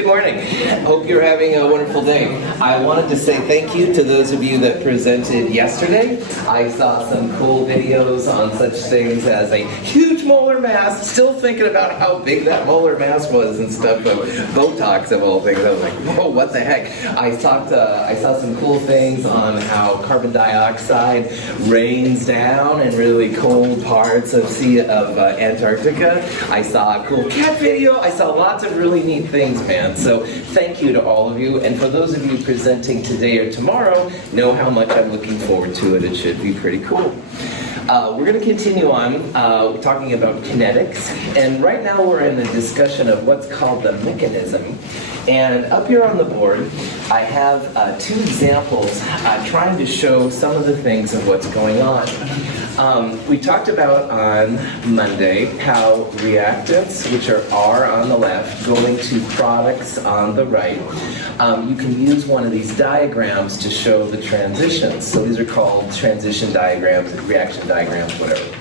Good morning. Hope you're having a wonderful day. I wanted to say thank you to those of you that presented yesterday. I saw some cool videos on such things as a huge molar mass, still thinking about how big that molar mass was and stuff, of Botox of all things. I was like, whoa, what the heck? I saw some cool things on how carbon dioxide rains down in really cold parts of Antarctica. I saw a cool cat video. I saw lots of really neat things, man. So thank you to all of you. And for those of you presenting today or tomorrow, know how much I'm looking forward to it. It should be pretty cool. We're going to continue on talking about kinetics. And right now we're in the discussion of what's called the mechanism. And up here on the board, I have two examples trying to show some of the things of what's going on. We talked about on Monday how reactants, which are R on the left, going to products on the right, you can use one of these diagrams to show the transitions. So these are called transition diagrams, reaction diagrams, whatever.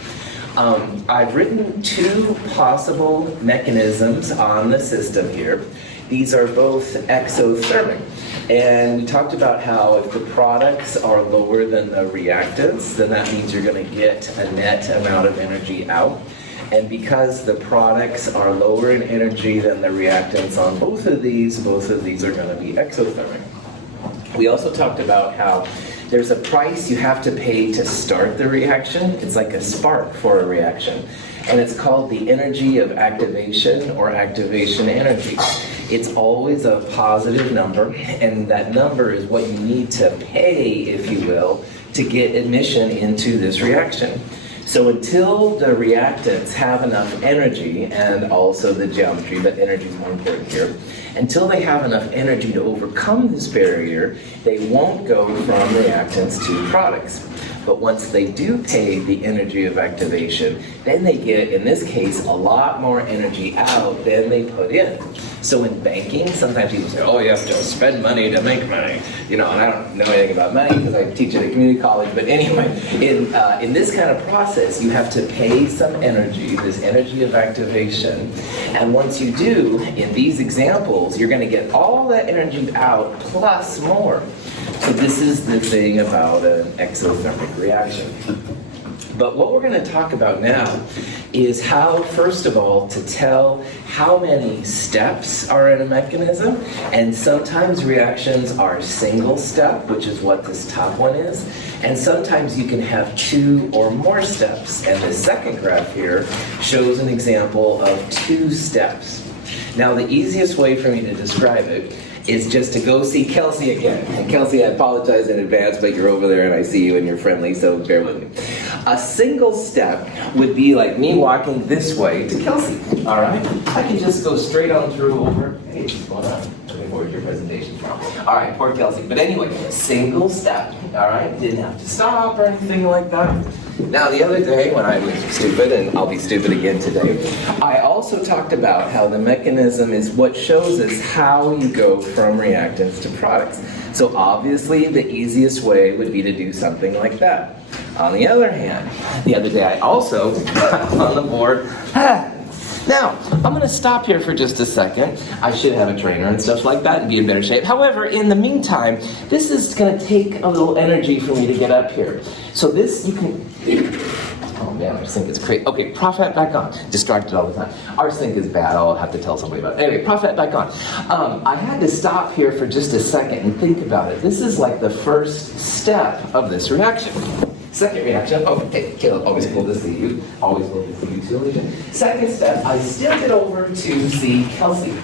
I've written two possible mechanisms on the system here. These are both exothermic. And we talked about how if the products are lower than the reactants, then that means you're going to get a net amount of energy out. And because the products are lower in energy than the reactants on both of these are going to be exothermic. We also talked about how there's a price you have to pay to start the reaction. It's like a spark for a reaction. And it's called the energy of activation or activation energy. It's always a positive number, and that number is what you need to pay, if you will, to get admission into this reaction. So until the reactants have enough energy, and also the geometry, but energy is more important here, until they have enough energy to overcome this barrier, they won't go from reactants to products. But once they do pay the energy of activation, then they get, in this case, a lot more energy out than they put in. So in banking, sometimes people say, oh, you have to spend money to make money. You know, and I don't know anything about money because I teach at a community college. But anyway, in this kind of process, you have to pay some energy, this energy of activation. And once you do, in these examples, you're going to get all that energy out plus more. So this is the thing about an exothermic reaction. But what we're going to talk about now is how, first of all, to tell how many steps are in a mechanism. And sometimes reactions are single step, which is what this top one is. And sometimes you can have two or more steps. And the second graph here shows an example of two steps. Now, the easiest way for me to describe it is just to go see Kelsey again. And Kelsey, I apologize in advance, but you're over there and I see you and you're friendly, so bear with me. A single step would be like me walking this way to Kelsey, all right? I can just go straight on through over. Hey, what's going on? Where's your presentation from? All right, poor Kelsey. But anyway, single step, all right? Didn't have to stop or anything like that. Now, the other day when I was stupid, and I'll be stupid again today, I also talked about how the mechanism is what shows us how you go from reactants to products. So obviously, the easiest way would be to do something like that. On the other hand, the other day I also on the board, now, I'm going to stop here for just a second. I should have a trainer and stuff like that and be in better shape. However, in the meantime, this is going to take a little energy for me to get up here. So this, you can... Oh man, our sink is crazy. Okay, prop hat back on. Distracted all the time. Our sink is bad. I'll have to tell somebody about it. Anyway, prop hat back on. I had to stop here for just a second and think about it. This is like the first step of this reaction. Second reaction, oh, hey, Caleb, always cool to see you. Always cool to see you too. Second step, I still get over to see Kelsey.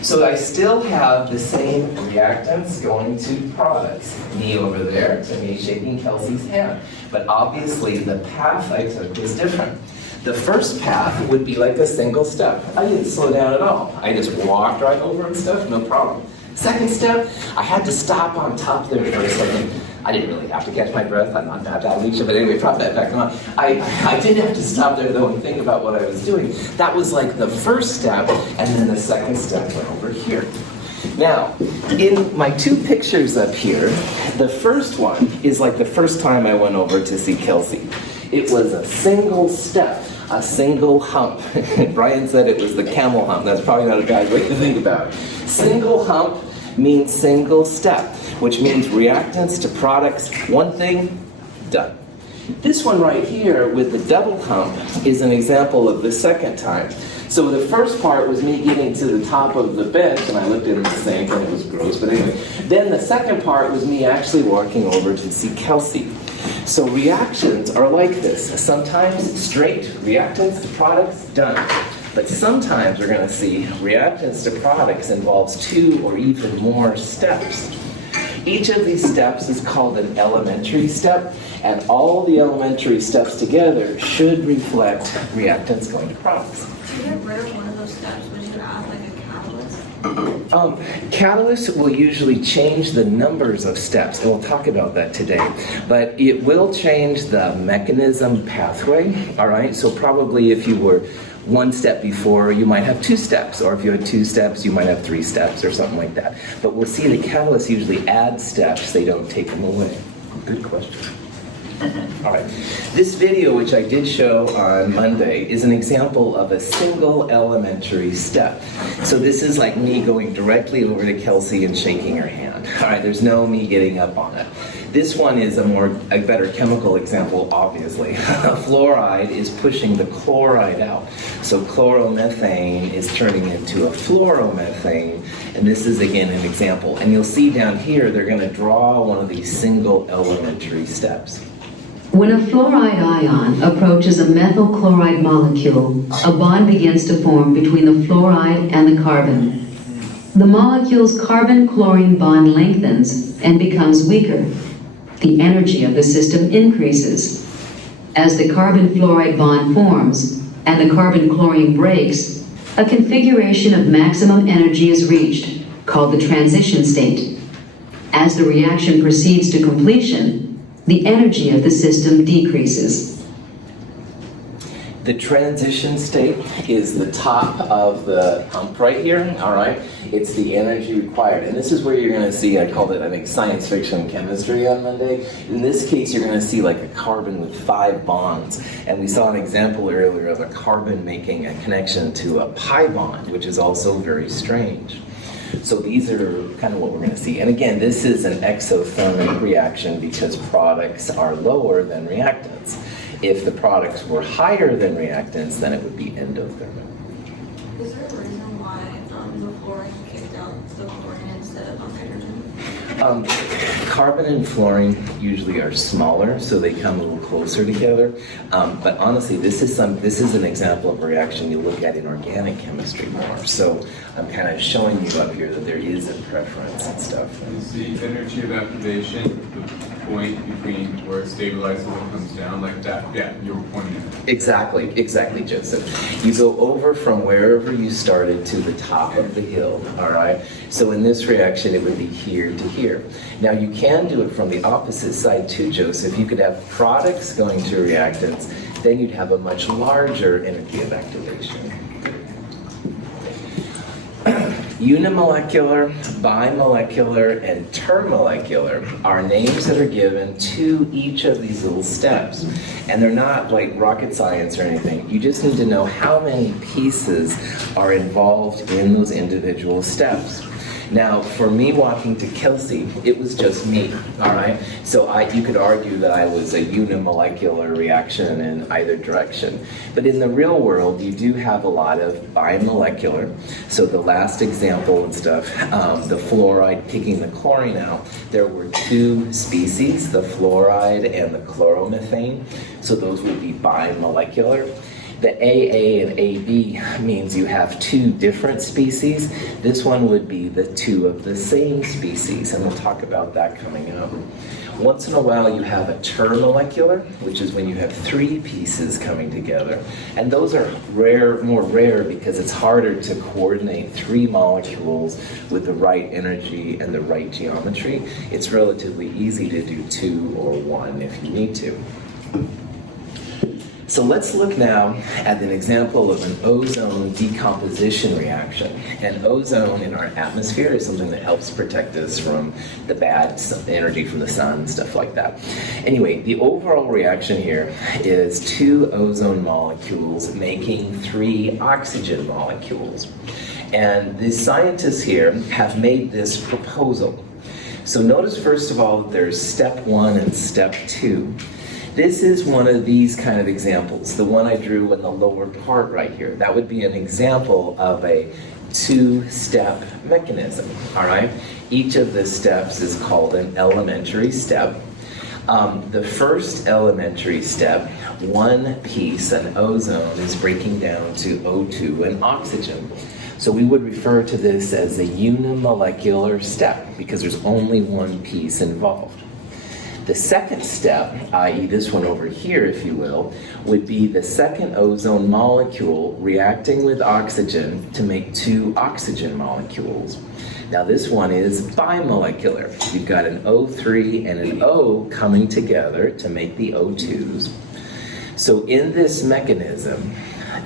So I still have the same reactants going to products. Me over there, to me shaking Kelsey's hand. But obviously the path I took was different. The first path would be like a single step. I didn't slow down at all. I just walked right over and stuff, no problem. Second step, I had to stop on top there for a second. I didn't really have to catch my breath. I'm not Alicia, but anyway, prop that back on. I did have to stop there though and think about what I was doing. That was like the first step, and then the second step went over here. Now, in my two pictures up here, the first one is like the first time I went over to see Kelsey. It was a single step. A single hump. Brian said it was the camel hump. That's probably not a bad way to think about it. Single hump means single step, which means reactants to products, one thing, done. This one right here with the double hump is an example of the second time. So the first part was me getting to the top of the bench, and I looked in the sink and it was gross, but anyway. Then the second part was me actually walking over to see Kelsey. So reactions are like this. Sometimes straight reactants to products, done. But sometimes we're going to see reactants to products involves 2 or even more steps. Each of these steps is called an elementary step, and all the elementary steps together should reflect reactants going to products. To get rid of one of those steps, would you add like a catalyst? Catalysts will usually change the numbers of steps, and we'll talk about that today. But it will change the mechanism pathway, all right? So probably if you were 1 step before, you might have 2 steps, or if you had 2 steps, you might have 3 steps, or something like that. But we'll see the catalysts usually add steps, they don't take them away. Good question. All right, this video, which I did show on Monday, is an example of a single elementary step. So this is like me going directly over to Kelsey and shaking her hand. All right, there's no me getting up on it. This one is a better chemical example, obviously. Fluoride is pushing the chloride out. So chloromethane is turning into a fluoromethane, and this is again an example. And you'll see down here, they're going to draw one of these single elementary steps. When a fluoride ion approaches a methyl chloride molecule, a bond begins to form between the fluoride and the carbon. The molecule's carbon-chlorine bond lengthens and becomes weaker. The energy of the system increases. As the carbon-fluoride bond forms and the carbon-chlorine breaks, a configuration of maximum energy is reached, called the transition state. As the reaction proceeds to completion, the energy of the system decreases. The transition state is the top of the hump right here, all right? It's the energy required. And this is where you're going to see, I called it, I think, science fiction chemistry on Monday. In this case, you're going to see like a carbon with 5 bonds. And we saw an example earlier of a carbon making a connection to a pi bond, which is also very strange. So these are kind of what we're going to see. And again, this is an exothermic reaction because products are lower than reactants. If the products were higher than reactants, then it would be endothermic. Is there a reason why the fluorine kicked out the chlorine instead of hydrogen? Carbon and fluorine usually are smaller, so they come a little closer together. But honestly, this is an example of a reaction you look at in organic chemistry more. So I'm kind of showing you up here that there is a preference and stuff. Is the energy of activation the point between where it stabilizes and comes down like that? Yeah, you were pointing at. Exactly, Joseph. You go over from wherever you started to the top of the hill, all right? So in this reaction, it would be here to here. Now you can do it from the opposite side too, Joseph. You could have products going to reactants, then you'd have a much larger energy of activation. Unimolecular, bimolecular, and termolecular are names that are given to each of these little steps. And they're not like rocket science or anything. You just need to know how many pieces are involved in those individual steps. Now, for me walking to Kelsey, it was just me, all right? So you could argue that I was a unimolecular reaction in either direction. But in the real world, you do have a lot of bimolecular. So the last example and stuff, the fluoride kicking the chlorine out, there were 2 species, the fluoride and the chloromethane. So those would be bimolecular. The AA and AB means you have 2 different species. This one would be the 2 of the same species, and we'll talk about that coming up. Once in a while you have a termolecular, which is when you have 3 pieces coming together. And those are more rare because it's harder to coordinate 3 molecules with the right energy and the right geometry. It's relatively easy to do 2 or 1 if you need to. So let's look now at an example of an ozone decomposition reaction. And ozone in our atmosphere is something that helps protect us from the bad energy from the sun, stuff like that. Anyway, the overall reaction here is 2 ozone molecules making 3 oxygen molecules. And the scientists here have made this proposal. So notice first of all that there's step 1 and step 2. This is one of these kind of examples, the one I drew in the lower part right here. That would be an example of a 2-step mechanism, all right? Each of the steps is called an elementary step. The first elementary step, one piece, an ozone, is breaking down to O2 and oxygen. So we would refer to this as a unimolecular step because there's only one piece involved. The second step, i.e. this one over here, if you will, would be the second ozone molecule reacting with oxygen to make 2 oxygen molecules. Now this one is bimolecular. You've got an O3 and an O coming together to make the O2s. So in this mechanism,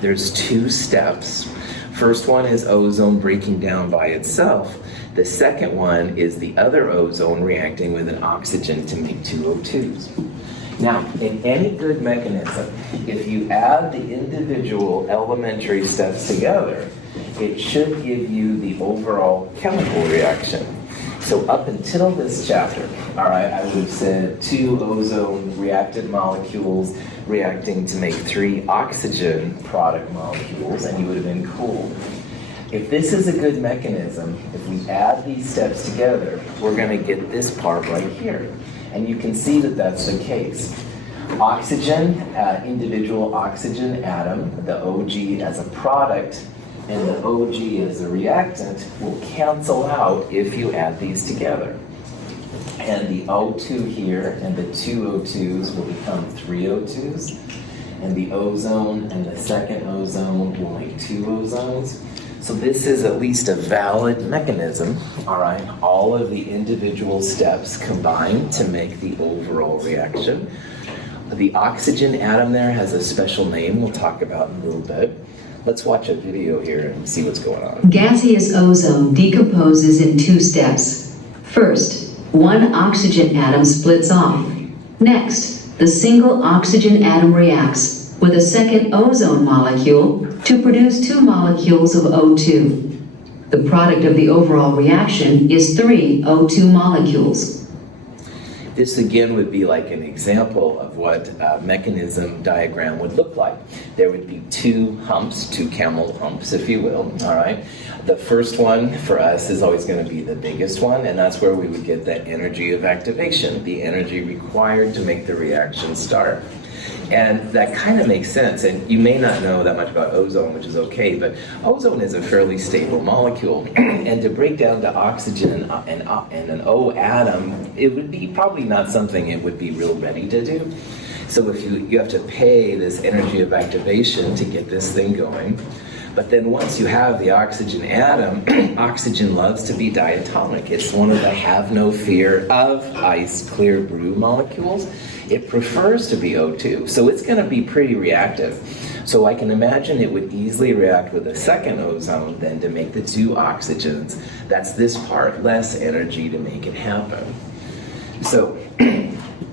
there's 2 steps. First one is ozone breaking down by itself. The second one is the other ozone reacting with an oxygen to make 2 O2s. Now, in any good mechanism, if you add the individual elementary steps together, it should give you the overall chemical reaction. So up until this chapter, all right, I would have said 2 ozone reactant molecules reacting to make 3 oxygen product molecules, and you would have been cool. If this is a good mechanism, if we add these steps together, we're going to get this part right here. And you can see that that's the case. Oxygen, individual oxygen atom, the OG as a product, and the OG as a reactant will cancel out if you add these together. And the O2 here and the 2 O2s will become 3 O2s. And the ozone and the second ozone will make 2 ozones. So this is at least a valid mechanism, all right? All of the individual steps combine to make the overall reaction. The oxygen atom there has a special name we'll talk about in a little bit. Let's watch a video here and see what's going on. Gaseous ozone decomposes in 2 steps. First, one oxygen atom splits off. Next, the single oxygen atom reacts with a second ozone molecule to produce 2 molecules of O2. The product of the overall reaction is 3 O2 molecules. This again would be like an example of what a mechanism diagram would look like. There would be 2 humps, 2 camel humps, if you will, all right? The first one for us is always going to be the biggest one, and that's where we would get that energy of activation, the energy required to make the reaction start. And that kind of makes sense, and you may not know that much about ozone, which is okay, but ozone is a fairly stable molecule, and to break down to oxygen and an O atom, it would be probably not something it would be real ready to do. So if you have to pay this energy of activation to get this thing going. But then once you have the oxygen atom, oxygen loves to be diatomic. It's one of the have no fear of ice clear brew molecules. It prefers to be O2, so it's going to be pretty reactive. So I can imagine it would easily react with a second ozone then to make the 2 oxygens. That's this part, less energy to make it happen. So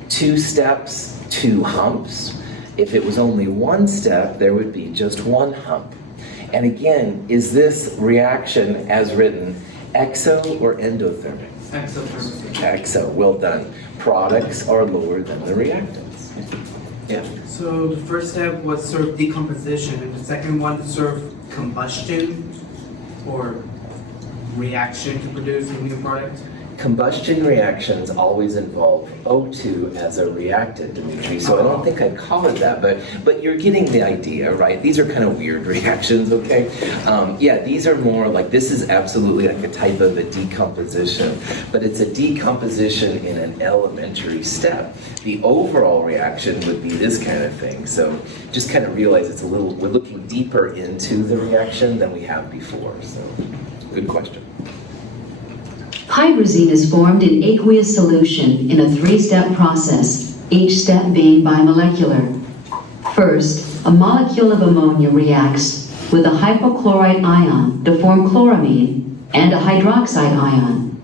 2 steps, 2 humps. If it was only 1 step, there would be just 1 hump. And again, is this reaction as written exo or endothermic? Exothermic. Exo, well done. Products are lower than the reactants. Yeah. So the first step was sort of decomposition, and the second one sort of combustion or reaction to produce a new product. Combustion reactions always involve O2 as a reactant, Dimitri, so I don't think I'd call it that, but you're getting the idea, right? These are kind of weird reactions, okay? Yeah, these are more like, this is absolutely like a type of a decomposition, but it's a decomposition in an elementary step. The overall reaction would be this kind of thing, so just kind of realize it's a little, we're looking deeper into the reaction than we have before, so good question. Hydrazine is formed in aqueous solution in a 3-step process, each step being bimolecular. First, a molecule of ammonia reacts with a hypochlorite ion to form chloramine and a hydroxide ion.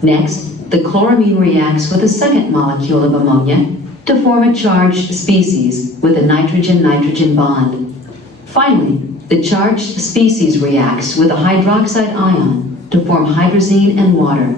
Next, the chloramine reacts with a second molecule of ammonia to form a charged species with a nitrogen-nitrogen bond. Finally, the charged species reacts with a hydroxide ion to form hydrazine and water.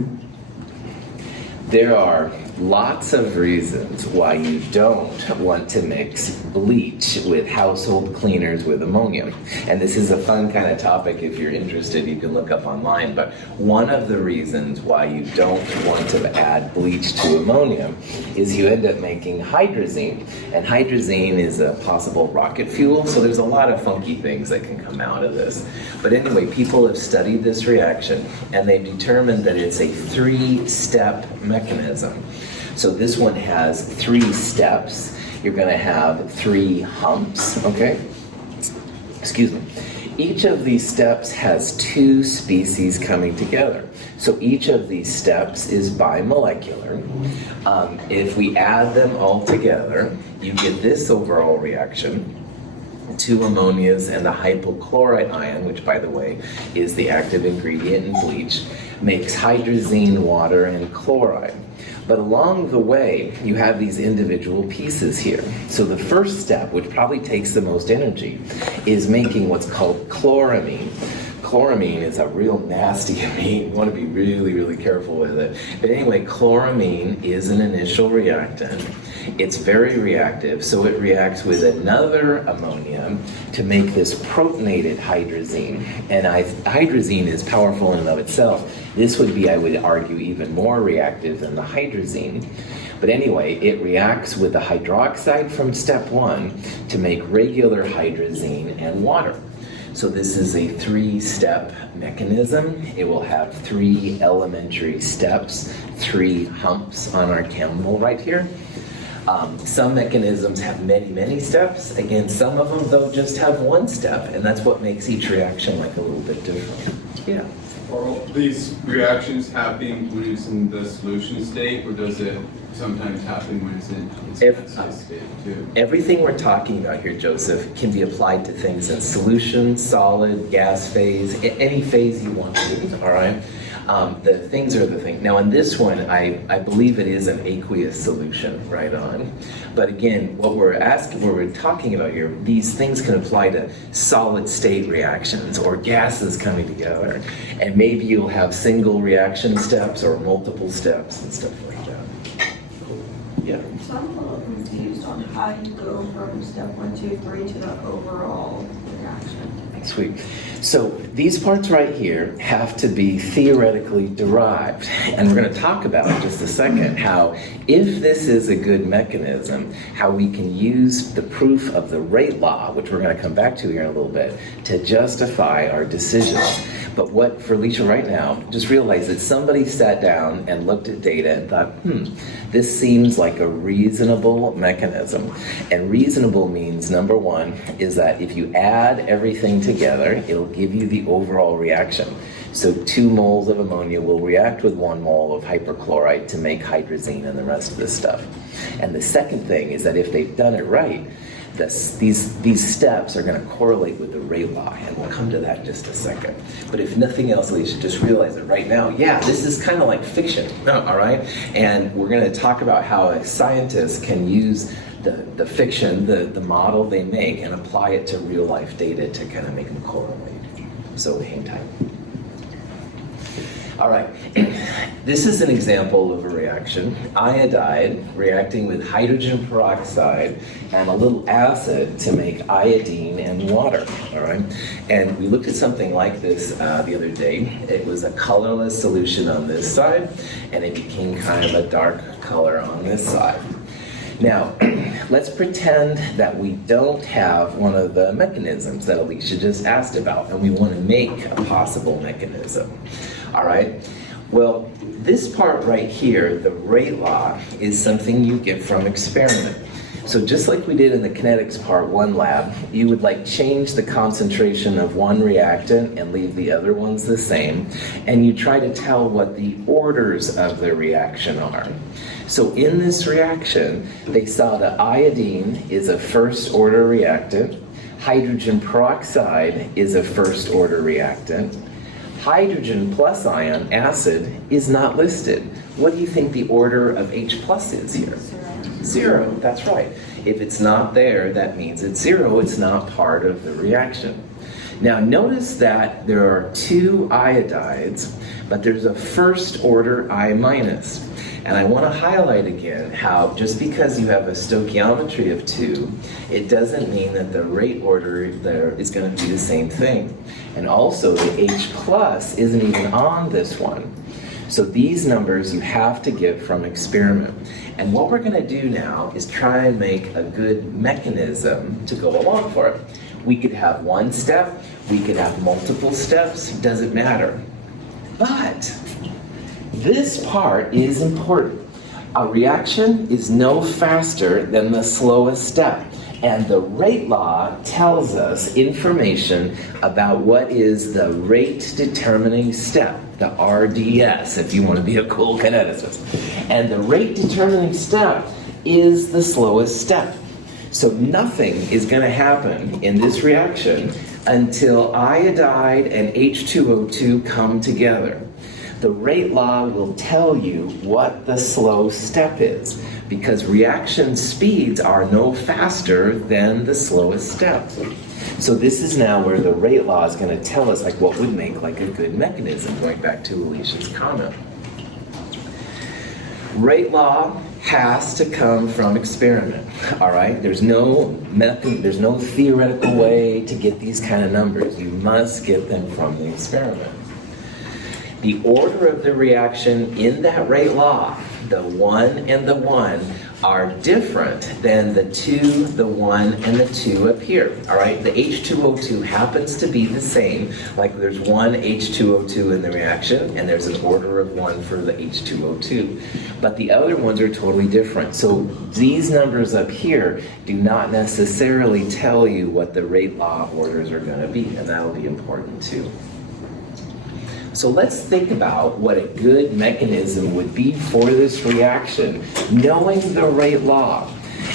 There are lots of reasons why you don't want to mix bleach with household cleaners with ammonia. And this is a fun kind of topic. If you're interested, you can look up online. But one of the reasons why you don't want to add bleach to ammonia is you end up making hydrazine. And hydrazine is a possible rocket fuel. So there's a lot of funky things that can come out of this. But anyway, people have studied this reaction and they've determined that it's a 3-step mechanism. So this one has 3 steps. You're going to have 3 humps, okay? Excuse me. Each of these steps has 2 species coming together. So each of these steps is bimolecular. If we add them all together, you get this overall reaction. 2 ammonias and the hypochlorite ion, which by the way is the active ingredient in bleach, makes hydrazine, water, and chloride. But along the way, you have these individual pieces here. So the first step, which probably takes the most energy, is making what's called chloramine. Chloramine is a real nasty amine. You want to be really, really careful with it. But anyway, chloramine is an initial reactant. It's very reactive, so it reacts with another ammonia to make this protonated hydrazine. And hydrazine is powerful in and of itself. This would be, I would argue, even more reactive than the hydrazine. But anyway, it reacts with the hydroxide from step 1 to make regular hydrazine and water. So this is a 3-step mechanism. It will have 3 elementary steps, 3 humps on our camel right here. Some mechanisms have many, many steps. Again, some of them, though, just have 1 step, and that's what makes each reaction like a little bit different. Yeah. Are these reactions happening when it's in the solution state, or does it sometimes happen when it's in its gaseous state too? Everything we're talking about here, Joseph, can be applied to things in solution, solid, gas phase, any phase you want to, all right? The things are the thing. Now in this one, I believe it is an aqueous solution, right on. But again, what we're talking about here, these things can apply to solid state reactions or gases coming together. And maybe you'll have single reaction steps or multiple steps and stuff like that. Yeah. So I'm a little confused on how you go from step 1, 2, 3 to the overall reaction. Sweet. So these parts right here have to be theoretically derived. And we're going to talk about in just a second how, if this is a good mechanism, how we can use the proof of the rate law, which we're going to come back to here in a little bit, to justify our decisions. But what, for Alicia right now, just realize that somebody sat down and looked at data and thought, this seems like a reasonable mechanism. And reasonable means, number 1, is that if you add everything together, it'll give you the overall reaction. So 2 moles of ammonia will react with 1 mole of hypochlorite to make hydrazine and the rest of this stuff. And the second thing is that if they've done it right, these steps are going to correlate with the rate law, and we'll come to that in just a second. But if nothing else, Alicia, just realize that right now, yeah, this is kind of like fiction, all right? And we're going to talk about how a scientist can use the fiction, the model they make, and apply it to real life data to kind of make them correlate. So hang tight. All right, this is an example of a reaction. Iodide reacting with hydrogen peroxide and a little acid to make iodine and water, all right? And we looked at something like this the other day. It was a colorless solution on this side, and it became kind of a dark color on this side. Now, let's pretend that we don't have one of the mechanisms that Alicia just asked about, and we want to make a possible mechanism. All right? Well, this part right here, the rate law, is something you get from experiment. So just like we did in the kinetics part 1 lab, you would like change the concentration of one reactant and leave the other ones the same, and you try to tell what the orders of the reaction are. So in this reaction, they saw that iodine is a first order reactant, hydrogen peroxide is a first order reactant, hydrogen plus ion acid is not listed. What do you think the order of H plus is here? 0, that's right. If it's not there, that means it's 0. It's not part of the reaction. Now notice that there are 2 iodides, but there's a first order I minus. And I want to highlight again how just because you have a stoichiometry of 2, it doesn't mean that the rate order there is going to be the same thing. And also the H plus isn't even on this one. So these numbers you have to get from experiment. And what we're going to do now is try and make a good mechanism to go along for it. We could have one step, we could have multiple steps, doesn't matter. But this part is important. A reaction is no faster than the slowest step. And the rate law tells us information about what is the rate determining step, the RDS, if you want to be a cool kineticist. And the rate determining step is the slowest step. So nothing is going to happen in this reaction until iodide and H2O2 come together. The rate law will tell you what the slow step is, because reaction speeds are no faster than the slowest step. So this is now where the rate law is going to tell us like what would make like a good mechanism, going back to Alicia's comment. Rate law has to come from experiment, all right? There's no method, there's no theoretical way to get these kind of numbers. You must get them from the experiment. The order of the reaction in that rate law, the 1 and the 1, are different than the 2, the 1, and the 2 up here, all right? The H2O2 happens to be the same, like there's one H2O2 in the reaction, and there's an order of 1 for the H2O2. But the other ones are totally different. So these numbers up here do not necessarily tell you what the rate law orders are going to be, and that'll be important too. So let's think about what a good mechanism would be for this reaction, knowing the rate law.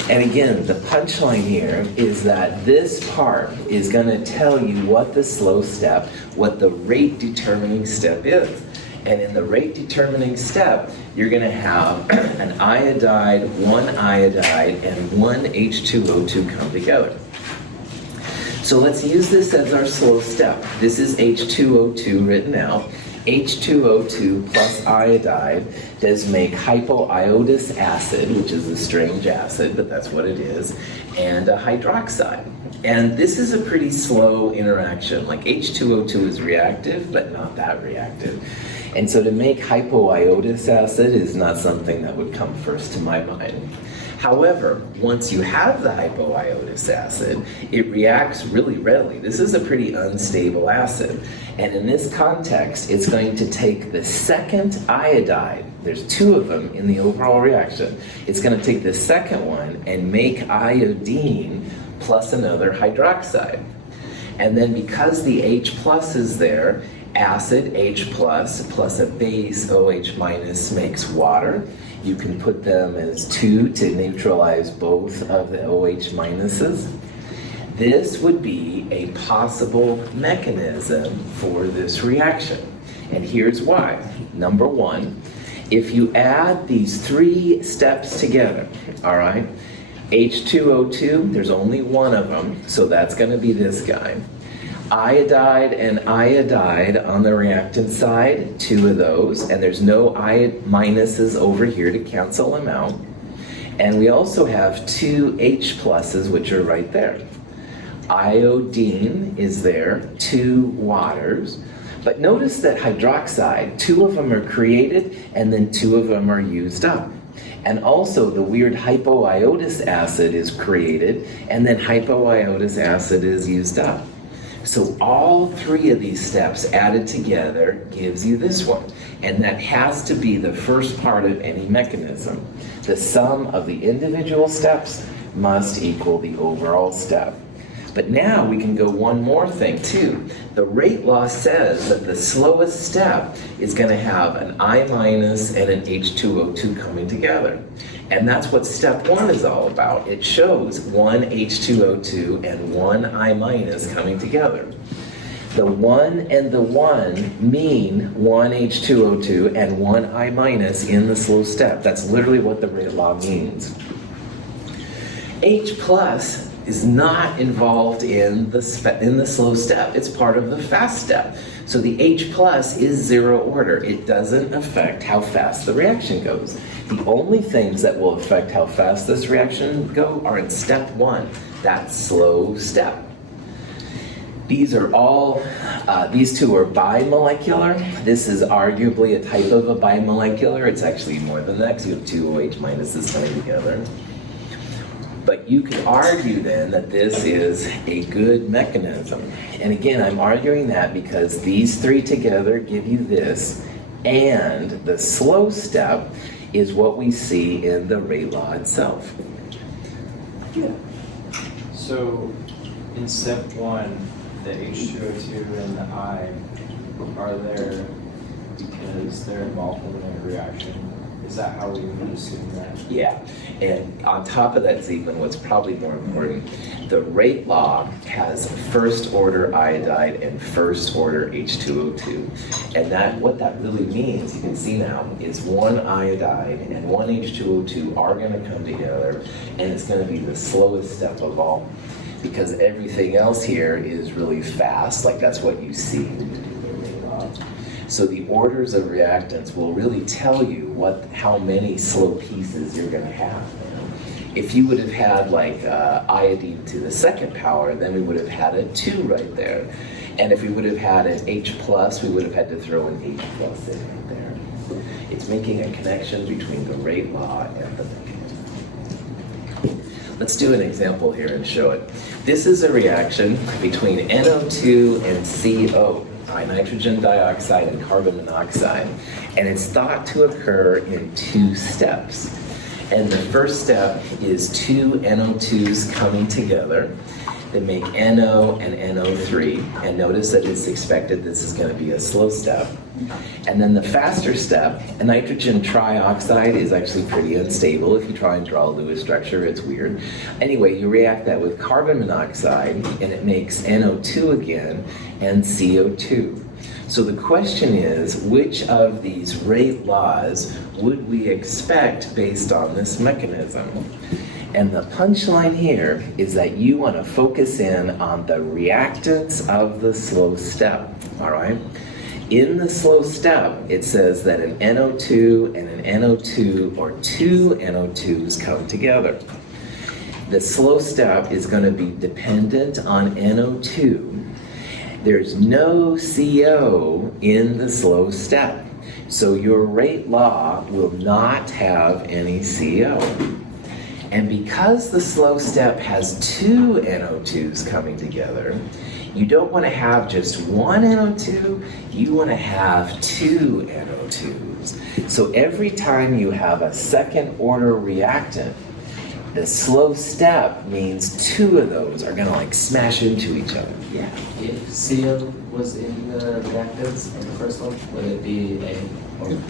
And again, the punchline here is that this part is going to tell you what the slow step, what the rate determining step is. And in the rate determining step, you're going to have an iodide, one iodide, and one H2O2 come together. So let's use this as our slow step. This is H2O2 written out. H2O2 plus iodide does make hypoiodous acid, which is a strange acid, but that's what it is, and a hydroxide. And this is a pretty slow interaction. Like H2O2 is reactive, but not that reactive. And so to make hypoiodous acid is not something that would come first to my mind. However, once you have the hypoiodous acid, it reacts really readily. This is a pretty unstable acid. And in this context, it's going to take the second iodide. There's 2 of them in the overall reaction. It's going to take the second one and make iodine plus another hydroxide. And then because the H plus is there, acid H plus a base OH minus makes water. You can put them as 2 to neutralize both of the OH minuses. This would be a possible mechanism for this reaction. And here's why. Number 1, if you add these 3 steps together, all right, H2O2, there's only one of them, so that's going to be this guy. Iodide and iodide on the reactant side, 2 of those, and there's no minuses over here to cancel them out. And we also have 2 H pluses, which are right there. Iodine is there, 2 waters. But notice that hydroxide, 2 of them are created, and then 2 of them are used up. And also the weird hypoiodous acid is created, and then hypoiodous acid is used up. So all 3 of these steps added together gives you this one. And that has to be the first part of any mechanism. The sum of the individual steps must equal the overall step. But now we can go one more thing too. The rate law says that the slowest step is going to have an I minus and an H2O2 coming together. And that's what step 1 is all about. It shows one H2O2 and one I minus coming together. The 1 and the 1 mean one H2O2 and one I minus in the slow step. That's literally what the rate law means. H plus is not involved in the slow step. It's part of the fast step. So the H plus is 0 order. It doesn't affect how fast the reaction goes. The only things that will affect how fast this reaction goes are in step 1, that slow step. These are all, these two are bimolecular. This is arguably a type of a bimolecular. It's actually more than that because you have two OH minuses coming together. But you could argue then that this is a good mechanism. And again, I'm arguing that because these three together give you this, and the slow step is what we see in the rate law itself. Yeah. So in step 1, the H2O2 and the I are there because they're involved in a reaction. Is that how we would assume that? Yeah, and on top of that, Zeeman, what's probably more important, the rate law has first order iodide and first order H2O2. And that what that really means, you can see now, is one iodide and one H2O2 are going to come together, and it's going to be the slowest step of all. Because everything else here is really fast, like that's what you see. So the orders of reactants will really tell you how many slow pieces you're going to have. If you would have had like iodine to the second power, then we would have had a 2 right there. And if we would have had an H plus, we would have had to throw an H plus in right there. It's making a connection between the rate law and the mechanism. Let's do an example here and show it. This is a reaction between NO2 and CO. Nitrogen dioxide and carbon monoxide, and it's thought to occur in 2 steps. And the first step is 2 NO2s coming together that make NO and NO3, and notice that it's expected this is going to be a slow step. And then the faster step, nitrogen trioxide is actually pretty unstable. If you try and draw a Lewis structure, it's weird. Anyway, you react that with carbon monoxide, and it makes NO2 again and CO2. So the question is, which of these rate laws would we expect based on this mechanism? And the punchline here is that you want to focus in on the reactants of the slow step, all right? In the slow step, it says that an NO2 and an NO2 or 2 NO2s come together. The slow step is going to be dependent on NO2. There's no CO in the slow step. So your rate law will not have any CO. And because the slow step has 2 NO2s coming together, you don't want to have just one NO2, you want to have 2 NO2s. So every time you have a second order reactant, the slow step means 2 of those are going to like smash into each other. Yeah. If CO was in the reactants in the first one, would it be A?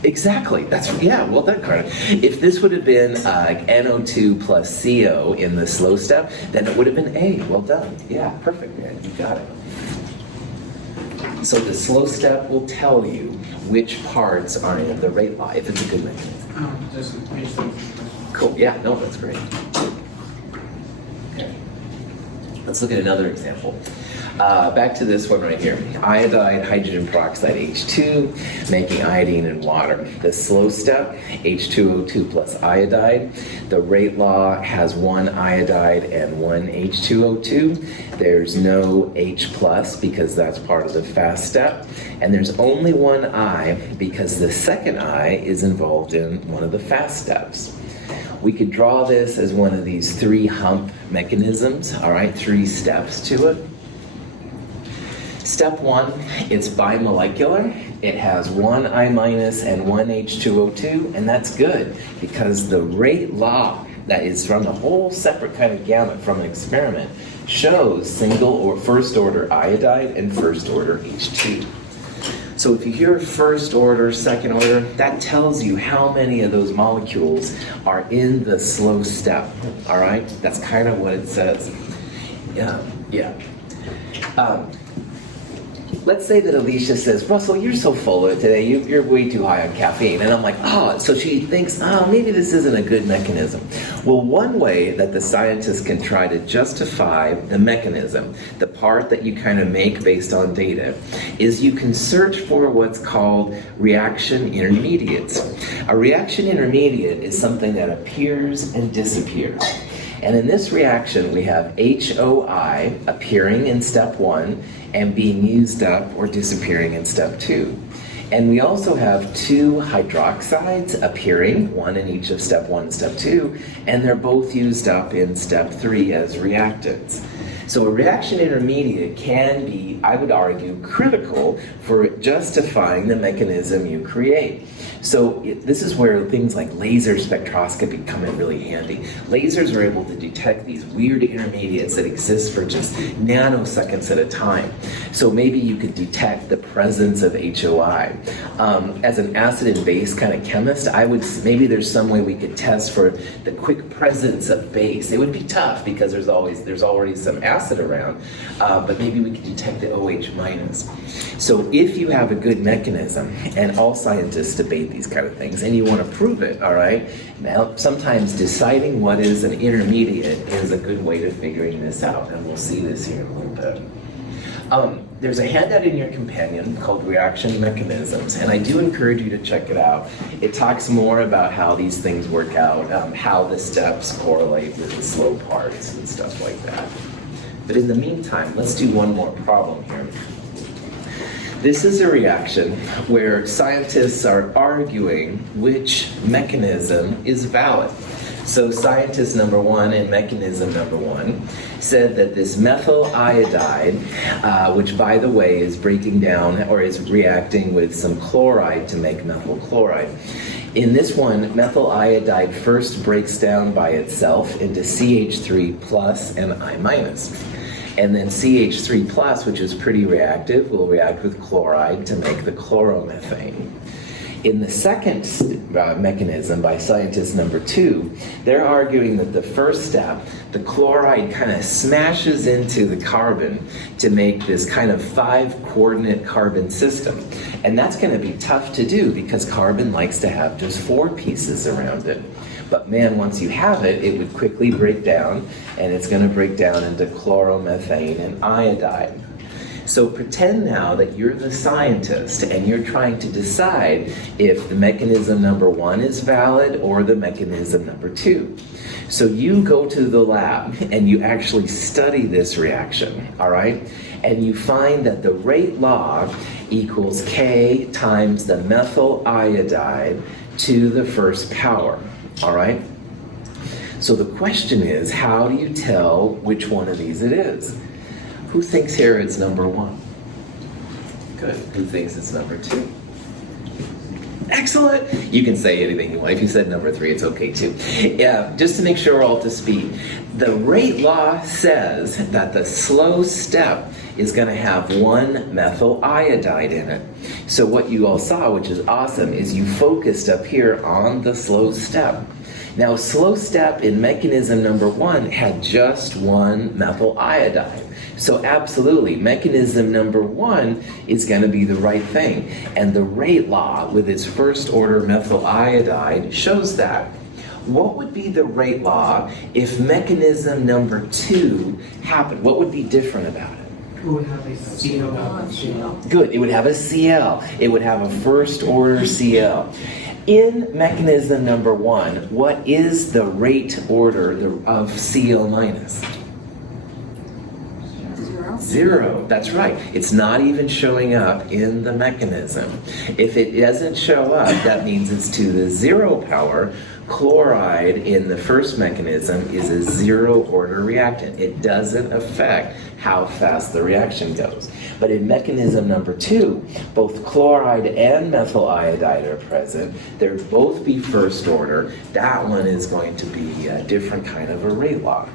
Exactly. That's well done, Carter. If this would have been NO2 plus CO in the slow step, then it would have been A. Well done. Yeah, perfect, man. You got it. So the slow step will tell you which parts are in the rate law, if it's a good mechanism. Just page 7. Cool. Yeah, no, that's great. Okay. Let's look at another example. Back to this one right here. Iodide, hydrogen peroxide, H2, making iodine and water. The slow step, H2O2 plus iodide. The rate law has 1 iodide and 1 H2O2. There's no H plus because that's part of the fast step. And there's only 1 I because the second I is involved in one of the fast steps. We could draw this as one of these 3 hump mechanisms, all right, 3 steps to it. Step 1, it's bimolecular. It has 1 I minus and 1 H2O2, and that's good because the rate law that is from a whole separate kind of gamut from an experiment shows single or first order iodide and first order H2. So if you hear first order, second order, that tells you how many of those molecules are in the slow step, all right? That's kind of what it says. Yeah. Let's say that Alicia says, Russell, you're so full of it today. You're way too high on caffeine. And I'm like, so she thinks, maybe this isn't a good mechanism. Well, one way that the scientists can try to justify the mechanism, the part that you kind of make based on data, is you can search for what's called reaction intermediates. A reaction intermediate is something that appears and disappears. And in this reaction, we have HOI appearing in step 1 and being used up or disappearing in step 2. And we also have 2 hydroxides appearing, one in each of step 1 and step 2, and they're both used up in step 3 as reactants. So a reaction intermediate can be, I would argue, critical for justifying the mechanism you create. So this is where things like laser spectroscopy come in really handy. Lasers are able to detect these weird intermediates that exist for just nanoseconds at a time. So maybe you could detect the presence of HOI. As an acid and base kind of chemist, maybe there's some way we could test for the quick presence of base. It would be tough because there's already some acid around, but maybe we could detect the OH minus. So if you have a good mechanism, and all scientists debate these kind of things, and you want to prove it, all right? Now, sometimes deciding what is an intermediate is a good way to figuring this out, and we'll see this here in a little bit. There's a handout in your companion called Reaction Mechanisms, and I do encourage you to check it out. It talks more about how these things work out, how the steps correlate with the slow parts and stuff like that. But in the meantime, let's do one more problem here. This is a reaction where scientists are arguing which mechanism is valid. So scientist number 1 and mechanism number 1 said that this methyl iodide, which by the way is breaking down or is reacting with some chloride to make methyl chloride. In this one, methyl iodide first breaks down by itself into CH3 plus and I minus. And then CH3 plus, which is pretty reactive, will react with chloride to make the chloromethane. In the second mechanism by scientist number 2, they're arguing that the first step, the chloride kind of smashes into the carbon to make this kind of 5-coordinate carbon system. And that's going to be tough to do because carbon likes to have just 4 pieces around it. But man, once you have it, it would quickly break down, and it's going to break down into chloromethane and iodide. So pretend now that you're the scientist and you're trying to decide if the mechanism number 1 is valid or the mechanism number 2. So you go to the lab and you actually study this reaction, all right? And you find that the rate law equals K times the methyl iodide to the first power, all right? So the question is, how do you tell which one of these it is? Who thinks here it's number 1? Good. Who thinks it's number 2? Excellent. You can say anything you want. If you said number 3, it's okay too. Yeah, just to make sure we're all up to speed. The rate law says that the slow step is going to have 1 methyl iodide in it. So what you all saw, which is awesome, is you focused up here on the slow step. Now, slow step in mechanism number 1 had just 1 methyl iodide. So absolutely, mechanism number 1 is going to be the right thing. And the rate law with its first order methyl iodide shows that. What would be the rate law if mechanism number 2 happened? What would be different about it? It would have a CL. Good, it would have a CL. It would have a first order CL. In mechanism number 1, what is the rate order of Cl minus? 0. That's right. It's not even showing up in the mechanism. If it doesn't show up, that means it's to the 0 power. Chloride in the first mechanism is a 0 order reactant. It doesn't affect how fast the reaction goes. But in mechanism number 2, both chloride and methyl iodide are present. They'll both be first order. That one is going to be a different kind of a rate law.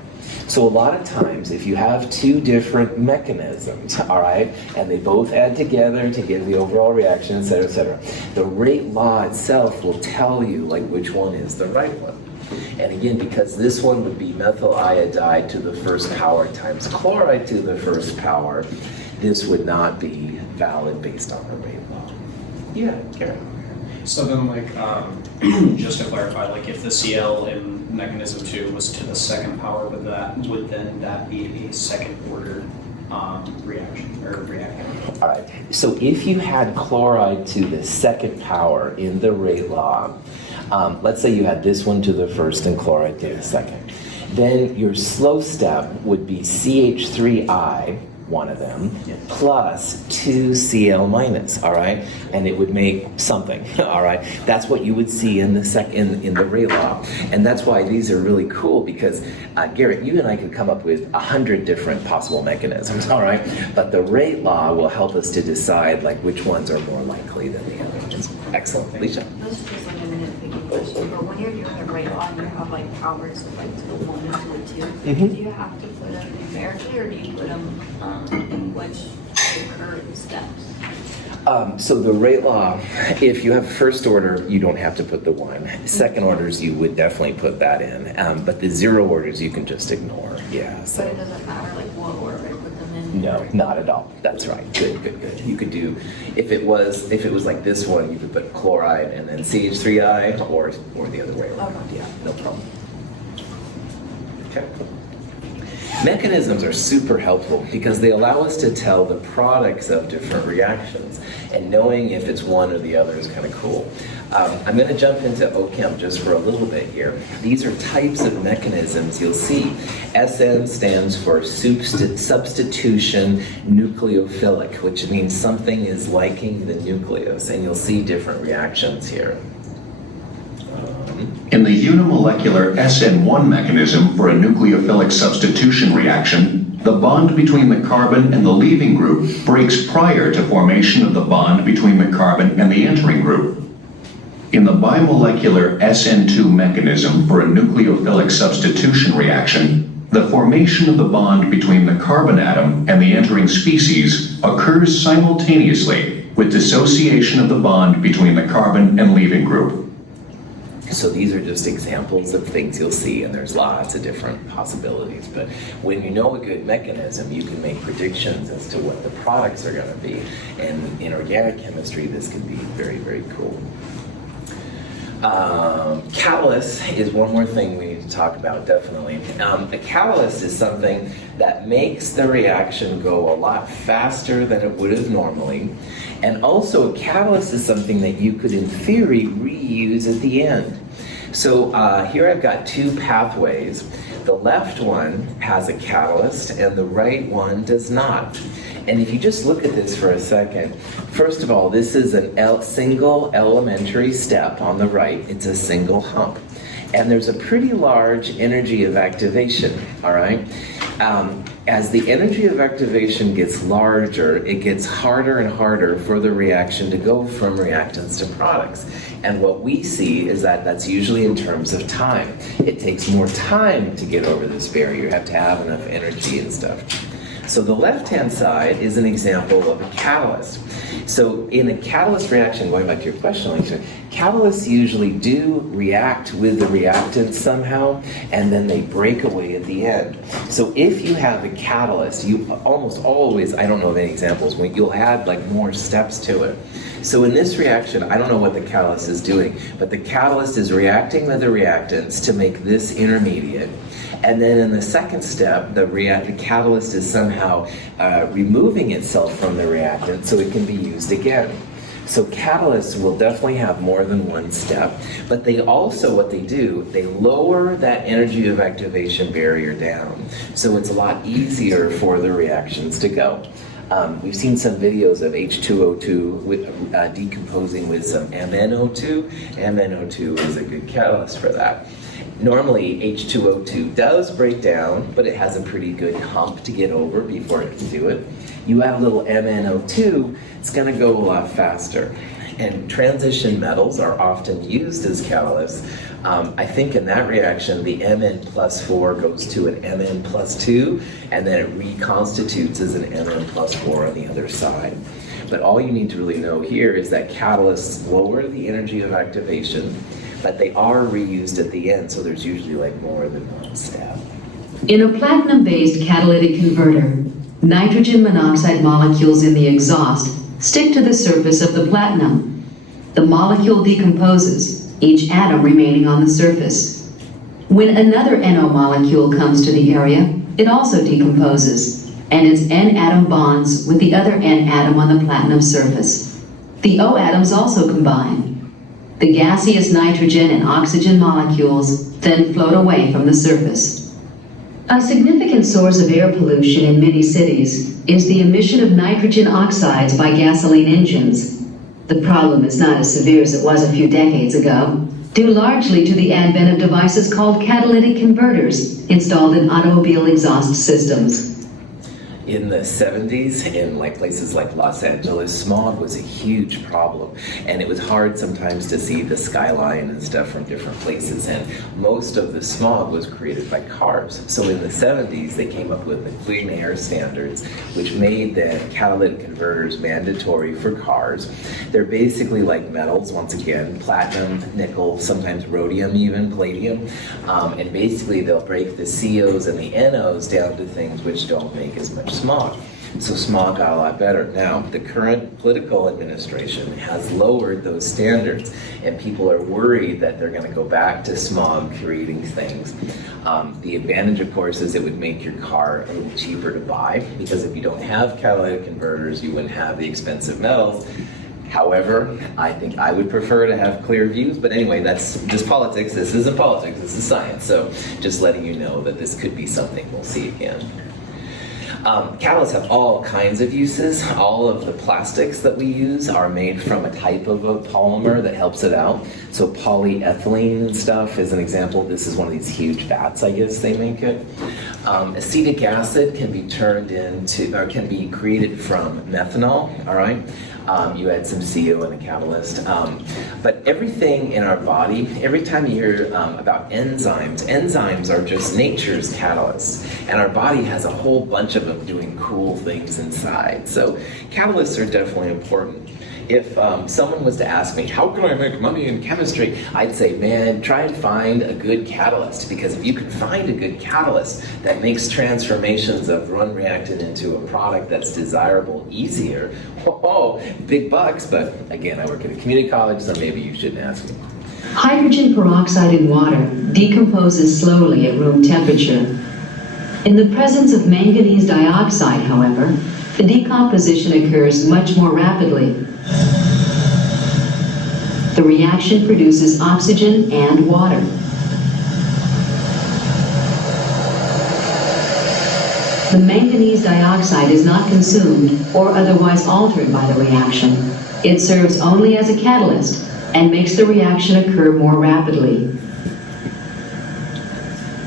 So a lot of times, if you have 2 different mechanisms, all right, and they both add together to give the overall reaction, et cetera, the rate law itself will tell you like which one is the right one. And again, because this one would be methyl iodide to the first power times chloride to the first power, this would not be valid based on the rate law. Yeah, Karen. So then, like, just to clarify, like, if the Cl in mechanism 2 was to the second power, would that be a second order reaction or reactant? All right. So if you had chloride to the second power in the rate law, let's say you had this one to the first and chloride to the second, then your slow step would be CH3I, one of them, plus 2Cl minus, all right? And it would make something, all right? That's what you would see in the in the rate law. And that's why these are really cool, because Garrett, you and I could come up with 100 different possible mechanisms, all right? But the rate law will help us to decide like which ones are more likely than the others. Excellent. Alicia? This is just like a nitpicky question, but when you're doing a rate law and you have like powers of like to the 1 and to the 2, do you have to put them numerically or do you put them in which occurring steps? So the rate law, if you have first order, you don't have to put the 1. Second orders, you would definitely put that in. But the 0 orders, you can just ignore. Yeah. So. But it doesn't matter like what order I put them in? No, not at all. That's right. Good. You could do, if it was like this one, you could put chloride and then CH3I or the other way around. Okay. Yeah, no problem. Okay. Mechanisms are super helpful because they allow us to tell the products of different reactions, and knowing if it's one or the other is kind of cool. I'm going to jump into OChem just for a little bit here. These are types of mechanisms. You'll see SN stands for substitution nucleophilic, which means something is liking the nucleus, and you'll see different reactions here. In the unimolecular SN1 mechanism for a nucleophilic substitution reaction, the bond between the carbon and the leaving group breaks prior to formation of the bond between the carbon and the entering group. In the bimolecular SN2 mechanism for a nucleophilic substitution reaction, the formation of the bond between the carbon atom and the entering species occurs simultaneously with dissociation of the bond between the carbon and leaving group. So these are just examples of things you'll see, and there's lots of different possibilities. But when you know a good mechanism, you can make predictions as to what the products are going to be. And in organic chemistry, this can be very, very cool. Catalyst is one more thing we need to talk about, definitely. A catalyst is something that makes the reaction go a lot faster than it would have normally. And also, a catalyst is something that you could, in theory, reuse at the end. So here I've got 2 pathways. The left one has a catalyst, and the right one does not. And if you just look at this for a second, first of all, this is a single elementary step on the right. It's a single hump. And there's a pretty large energy of activation, all right? As the energy of activation gets larger, it gets harder and harder for the reaction to go from reactants to products. And what we see is that that's usually in terms of time. It takes more time to get over this barrier. You have to have enough energy and stuff. So the left-hand side is an example of a catalyst. So in a catalyst reaction, going back to your question, Alicia, catalysts usually do react with the reactant somehow, and then they break away at the end. So if you have a catalyst, you almost always, I don't know of any examples, when you'll add like more steps to it. So in this reaction, I don't know what the catalyst is doing, but the catalyst is reacting with the reactants to make this intermediate. And then in the second step, the catalyst is somehow removing itself from the reactant so it can be used again. So catalysts will definitely have more than one step, but they also, what they do, they lower that energy of activation barrier down. So it's a lot easier for the reactions to go. We've seen some videos of H2O2 with, decomposing with some MnO2. MnO2 is a good catalyst for that. Normally, H2O2 does break down, but it has a pretty good hump to get over before it can do it. You add a little MnO2, it's going to go a lot faster. And transition metals are often used as catalysts. I think in that reaction, the Mn+4 goes to an Mn+2, and then it reconstitutes as an Mn+4 on the other side. But all you need to really know here is that catalysts lower the energy of activation, but they are reused at the end, so there's usually like more than one step. In a platinum-based catalytic converter, nitrogen monoxide molecules in the exhaust stick to the surface of the platinum. The molecule decomposes, each atom remaining on the surface. When another NO molecule comes to the area, it also decomposes, and its N atom bonds with the other N atom on the platinum surface. The O atoms also combine. The gaseous nitrogen and oxygen molecules then float away from the surface. A significant source of air pollution in many cities is the emission of nitrogen oxides by gasoline engines. The problem is not as severe as it was a few decades ago, due largely to the advent of devices called catalytic converters installed in automobile exhaust systems. In the 70s, in like places like Los Angeles, smog was a huge problem, and it was hard sometimes to see the skyline and stuff from different places, and most of the smog was created by cars. So in the 70s, they came up with the clean air standards, which made the catalytic converters mandatory for cars. They're basically like metals, once again, platinum, nickel, sometimes rhodium even, palladium, and basically they'll break the COs and the NOs down to things which don't make as much smog. So smog got a lot better. Now, the current political administration has lowered those standards, and people are worried that they're going to go back to smog creating things. The advantage, of course, is it would make your car a little cheaper to buy, because if you don't have catalytic converters, you wouldn't have the expensive metals. However, I think I would prefer to have clear views, but anyway, that's just politics. This isn't politics, this is science. So just letting you know that this could be something we'll see again. Catalysts have all kinds of uses. All of the plastics that we use are made from a type of a polymer that helps it out. So polyethylene and stuff is an example. This is one of these huge vats, I guess they make it. Acetic acid can be turned into, or can be created from methanol, all right? You add some CO in a catalyst. But everything in our body, every time you hear about enzymes, enzymes are just nature's catalysts. And our body has a whole bunch of them doing cool things inside. So catalysts are definitely important. If someone was to ask me, how can I make money in chemistry? I'd say, man, try and find a good catalyst, because if you can find a good catalyst that makes transformations of one reactant into a product that's desirable easier, big bucks. But again, I work at a community college, so maybe you shouldn't ask me. Hydrogen peroxide in water decomposes slowly at room temperature. In the presence of manganese dioxide, however, the decomposition occurs much more rapidly. The reaction produces oxygen and water. The manganese dioxide is not consumed or otherwise altered by the reaction. It serves only as a catalyst and makes the reaction occur more rapidly.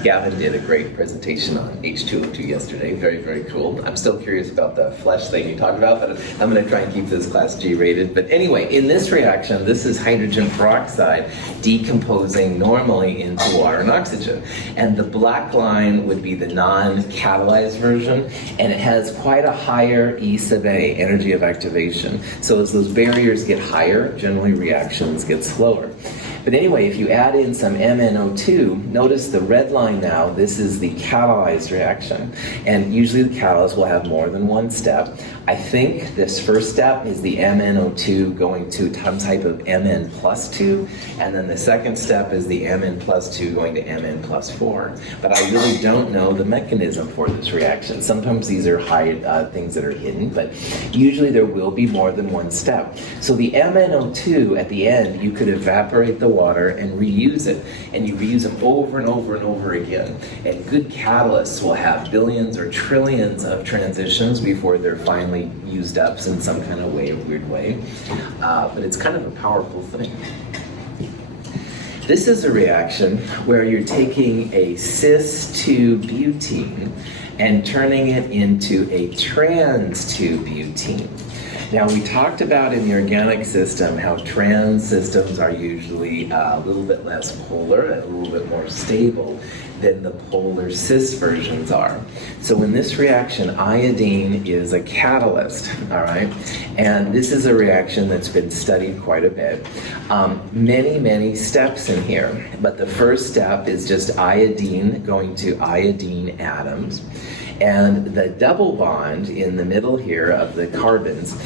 Gavin did a great presentation on H2O2 yesterday. Very, very cool. I'm still curious about the flesh thing you talked about, but I'm going to try and keep this class G rated. But anyway, in this reaction, this is hydrogen peroxide decomposing normally into water and oxygen. And the black line would be the non-catalyzed version, and it has quite a higher E sub A, energy of activation. So as those barriers get higher, generally reactions get slower. But anyway, if you add in some MnO2, notice the red line now, this is the catalyzed reaction. And usually the catalyst will have more than one step. I think this first step is the MnO2 going to some type of Mn plus 2, and then the second step is the Mn plus 2 going to Mn plus 4. But I really don't know the mechanism for this reaction. Sometimes these are things that are hidden, but usually there will be more than one step. So the MnO2 at the end, you could evaporate the water and reuse it, and you reuse them over and over and over again. And good catalysts will have billions or trillions of transitions before they're finally used up in some kind of weird way. But it's kind of a powerful thing. This is a reaction where you're taking a cis-2-butene and turning it into a trans-2-butene. Now, we talked about in the organic system how trans systems are usually a little bit less polar and a little bit more stable than the polar cis versions are. So in this reaction, iodine is a catalyst, all right? And this is a reaction that's been studied quite a bit. Many steps in here, but the first step is just iodine going to iodine atoms. And the double bond in the middle here of the carbons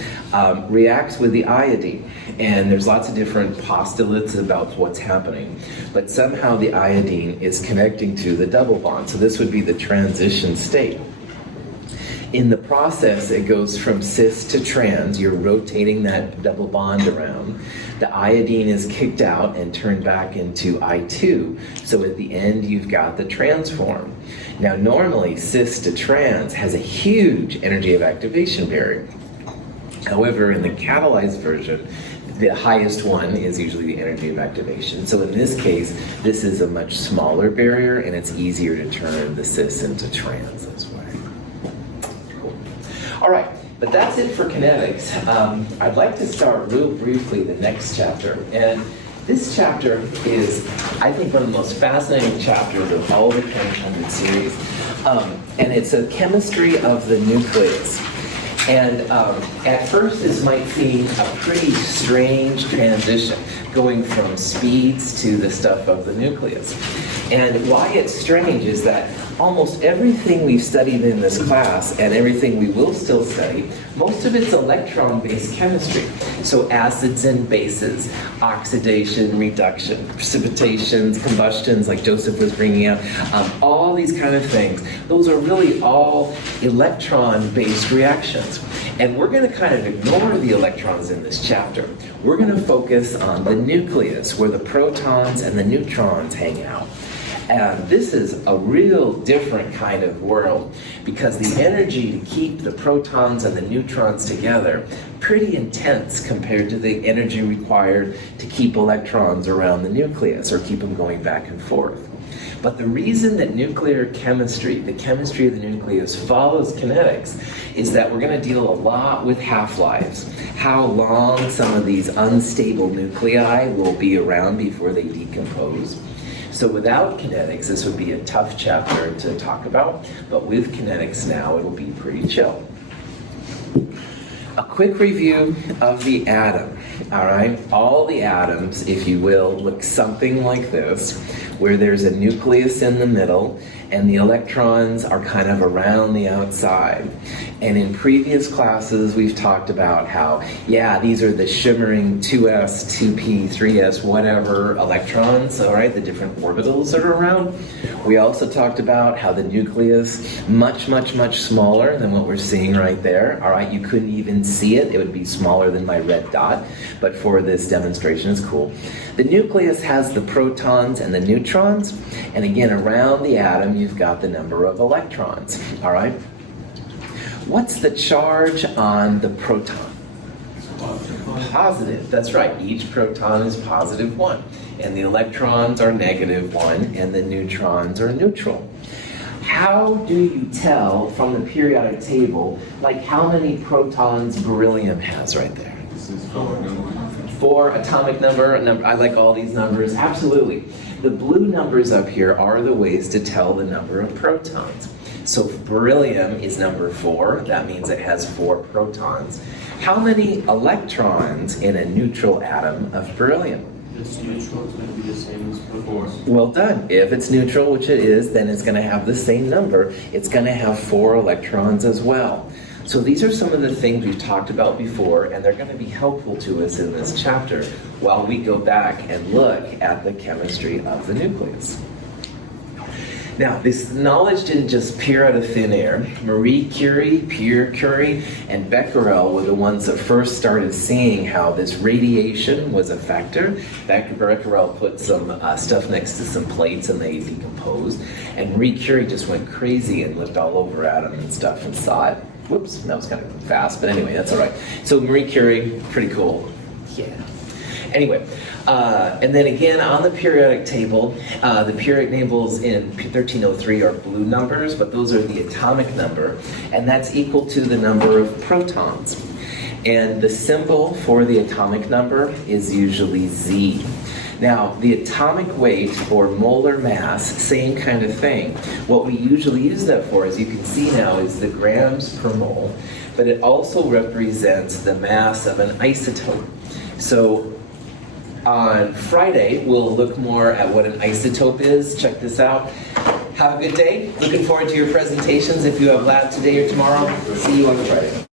reacts with the iodine. And there's lots of different postulates about what's happening. But somehow the iodine is connecting to the double bond. So this would be the transition state. In the process, it goes from cis to trans. You're rotating that double bond around. The iodine is kicked out and turned back into I2. So at the end, you've got the transform. Now, normally, cis to trans has a huge energy of activation barrier. However, in the catalyzed version, the highest one is usually the energy of activation. So in this case, this is a much smaller barrier, and it's easier to turn the cis into trans this way. Cool. All right. But that's it for kinetics. I'd like to start real briefly the next chapter. And this chapter is, I think, one of the most fascinating chapters of all the Chem 100 series. And it's a chemistry of the nucleus. And at first, this might seem a pretty strange transition, going from speeds to the stuff of the nucleus. And why it's strange is that almost everything we've studied in this class and everything we will still study, most of it's electron-based chemistry. So acids and bases, oxidation, reduction, precipitations, combustions, like Joseph was bringing out, all these kind of things. Those are really all electron-based reactions. And we're going to kind of ignore the electrons in this chapter. We're going to focus on the nucleus, where the protons and the neutrons hang out. And this is a real different kind of world, because the energy to keep the protons and the neutrons together, pretty intense compared to the energy required to keep electrons around the nucleus or keep them going back and forth. But the reason that nuclear chemistry, the chemistry of the nucleus, follows kinetics is that we're going to deal a lot with half-lives, how long some of these unstable nuclei will be around before they decompose. So without kinetics, this would be a tough chapter to talk about, but with kinetics now, it'll be pretty chill. A quick review of the atom, all right? All the atoms, if you will, look something like this, where there's a nucleus in the middle, and the electrons are kind of around the outside. And in previous classes, we've talked about how, yeah, these are the shimmering 2s, 2p, 3s, whatever electrons, all right, the different orbitals that are around. We also talked about how the nucleus, much smaller than what we're seeing right there, all right? You couldn't even see it. It would be smaller than my red dot, but for this demonstration, it's cool. The nucleus has the protons and the neutrons, and again, around the atom, you've got the number of electrons, all right? What's the charge on the proton? Positive, that's right. Each proton is positive 1, and the electrons are negative 1, and the neutrons are neutral. How do you tell from the periodic table, like how many protons beryllium has right there? This is 4 atomic number. I like all these numbers, absolutely. The blue numbers up here are the ways to tell the number of protons. So if beryllium is number 4, that means it has 4 protons. How many electrons in a neutral atom of beryllium? This neutral is going to be the same as before. Well done. If it's neutral, which it is, then it's going to have the same number. It's going to have 4 electrons as well. So these are some of the things we've talked about before, and they're going to be helpful to us in this chapter while we go back and look at the chemistry of the nucleus. Now, this knowledge didn't just appear out of thin air. Marie Curie, Pierre Curie, and Becquerel were the ones that first started seeing how this radiation was a factor. Becquerel put some stuff next to some plates and they decomposed. And Marie Curie just went crazy and looked all over at them and stuff and saw it. Whoops, that was kind of fast, but anyway, that's all right. So Marie Curie, pretty cool. Yeah. Anyway, and then again on the periodic table, the periodic tables in 1303 are blue numbers, but those are the atomic number, and that's equal to the number of protons. And the symbol for the atomic number is usually Z. Now, the atomic weight or molar mass, same kind of thing. What we usually use that for, as you can see now, is the grams per mole, but it also represents the mass of an isotope. So on Friday, we'll look more at what an isotope is. Check this out. Have a good day. Looking forward to your presentations if you have lab today or tomorrow. See you on Friday.